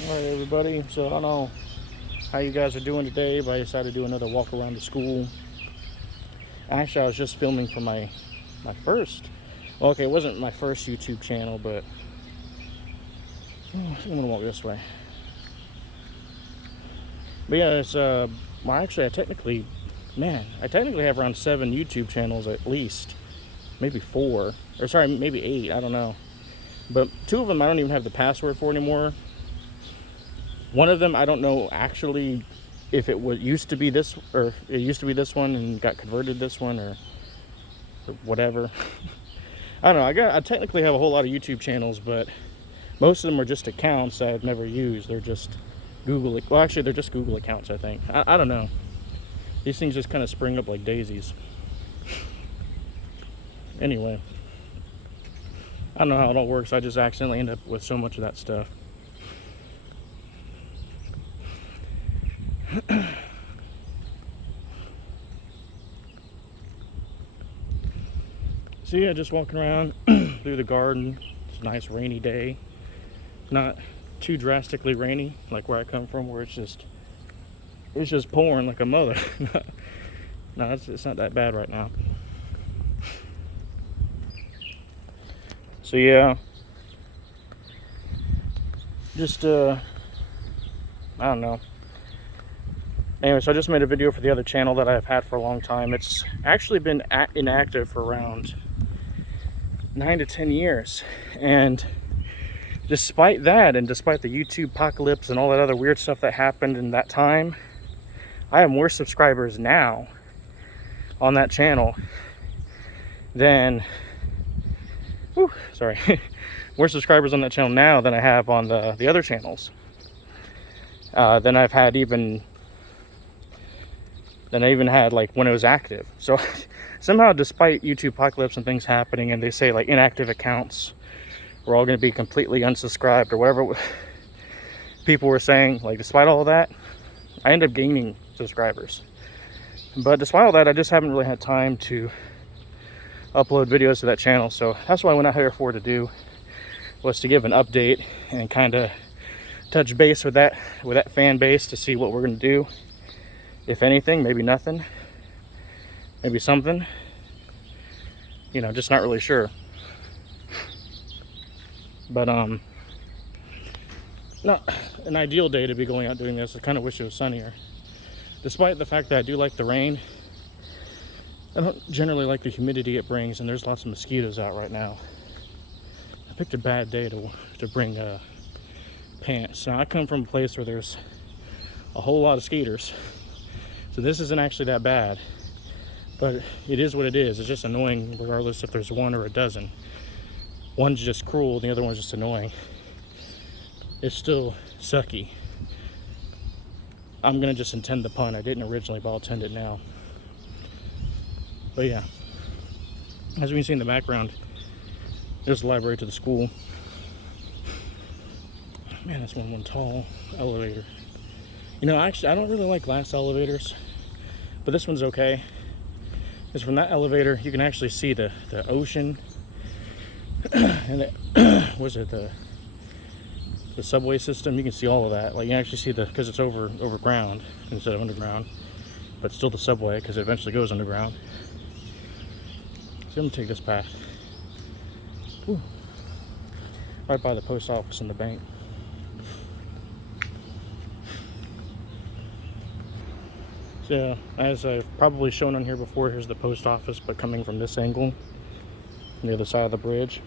All right, everybody. So I don't know how you guys are doing today, but I decided to do another walk around the school. Actually, I was just filming for my first. Well, okay, it wasn't my first YouTube channel, but I'm gonna walk this way. But yeah, it's well, actually, I technically have around 7 YouTube channels at least, maybe 4, or sorry, maybe 8. I don't know. But 2 of them I don't even have the password for anymore. One of them I don't know actually if it was used to be this, or it used to be this one and got converted to this one, or whatever. I don't know. I technically have a whole lot of YouTube channels, but most of them are just accounts that I've never used. They're just Google. Well, actually, they're just Google accounts. I think. I don't know. These things just kind of spring up like daisies. Anyway, I don't know how it all works. I just accidentally end up with so much of that stuff. So yeah, just walking around through the garden. It's a nice rainy day. Not too drastically rainy like where I come from, where it's just pouring like a mother. No, it's not that bad right now. So yeah, just I don't know. Anyway, so I just made a video for the other channel that I've had for a long time. It's actually been inactive for around 9 to 10 years, and despite that, and despite the YouTube apocalypse and all that other weird stuff that happened in that time, I have more subscribers now on that channel than more subscribers on that channel now than I have on the other channels. Than I've had even than I even had like when it was active. So somehow, despite YouTube apocalypse and things happening, and they say like inactive accounts, we're all going to be completely unsubscribed or whatever people were saying, like despite all of that, I end up gaining subscribers. But despite all that, I just haven't really had time to upload videos to that channel. So that's what I went out here for to do, was to give an update and kind of touch base with that fan base to see what we're going to do. If anything, maybe nothing, maybe something, just not really sure. But not an ideal day to be going out doing this. I kind of wish it was sunnier. Despite the fact that I do like the rain, I don't generally like the humidity it brings, and there's lots of mosquitoes out right now. I picked a bad day to bring pants. Now I come from a place where there's a whole lot of skeeters, so this isn't actually that bad, but it is what it is. It's just annoying regardless if there's one or a dozen. One's just cruel, the other one's just annoying. It's still sucky. I'm gonna just intend the pun. I didn't originally, but I'll intend it now. But yeah, as we can see in the background, there's the library to the school. Man, that's one tall elevator. Actually, I don't really like glass elevators, but this one's okay. Because from that elevator, you can actually see the ocean and the subway system. You can see all of that. Like, you can actually see because it's over ground instead of underground, but still the subway because it eventually goes underground. So I'm gonna take this path. Ooh. Right by the post office and the bank. So, as I've probably shown on here before, here's the post office, but coming from this angle, near the side of the bridge.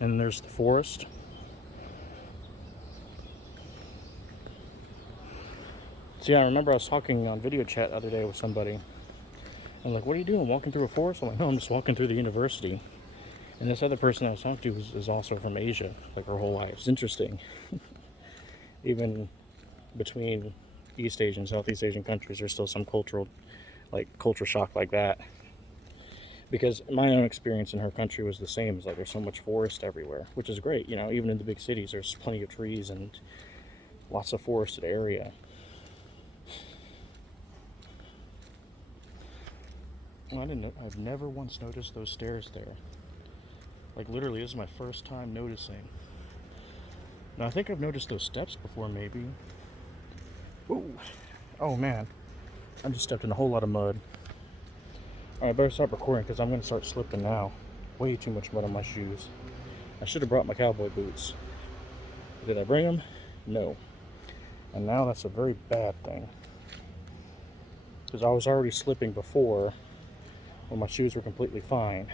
And there's the forest. So yeah, I remember I was talking on video chat the other day with somebody. I'm like, what are you doing, walking through a forest? I'm like, no, I'm just walking through the university. And this other person I was talking to is also from Asia, like her whole life. It's interesting. Even between East Asian, Southeast Asian countries, there's still some culture shock like that. Because my own experience in her country was the same. It's like there's so much forest everywhere, which is great. Even in the big cities, there's plenty of trees and lots of forested area. I didn't know, I've never once noticed those stairs there. Like literally, this is my first time noticing. Now I think I've noticed those steps before, maybe. Ooh. Oh man, I just stepped in a whole lot of mud. Alright, I better stop recording because I'm going to start slipping now. Way too much mud on my shoes. I should have brought my cowboy boots. Did I bring them? No. And now that's a very bad thing. Because I was already slipping before when my shoes were completely fine.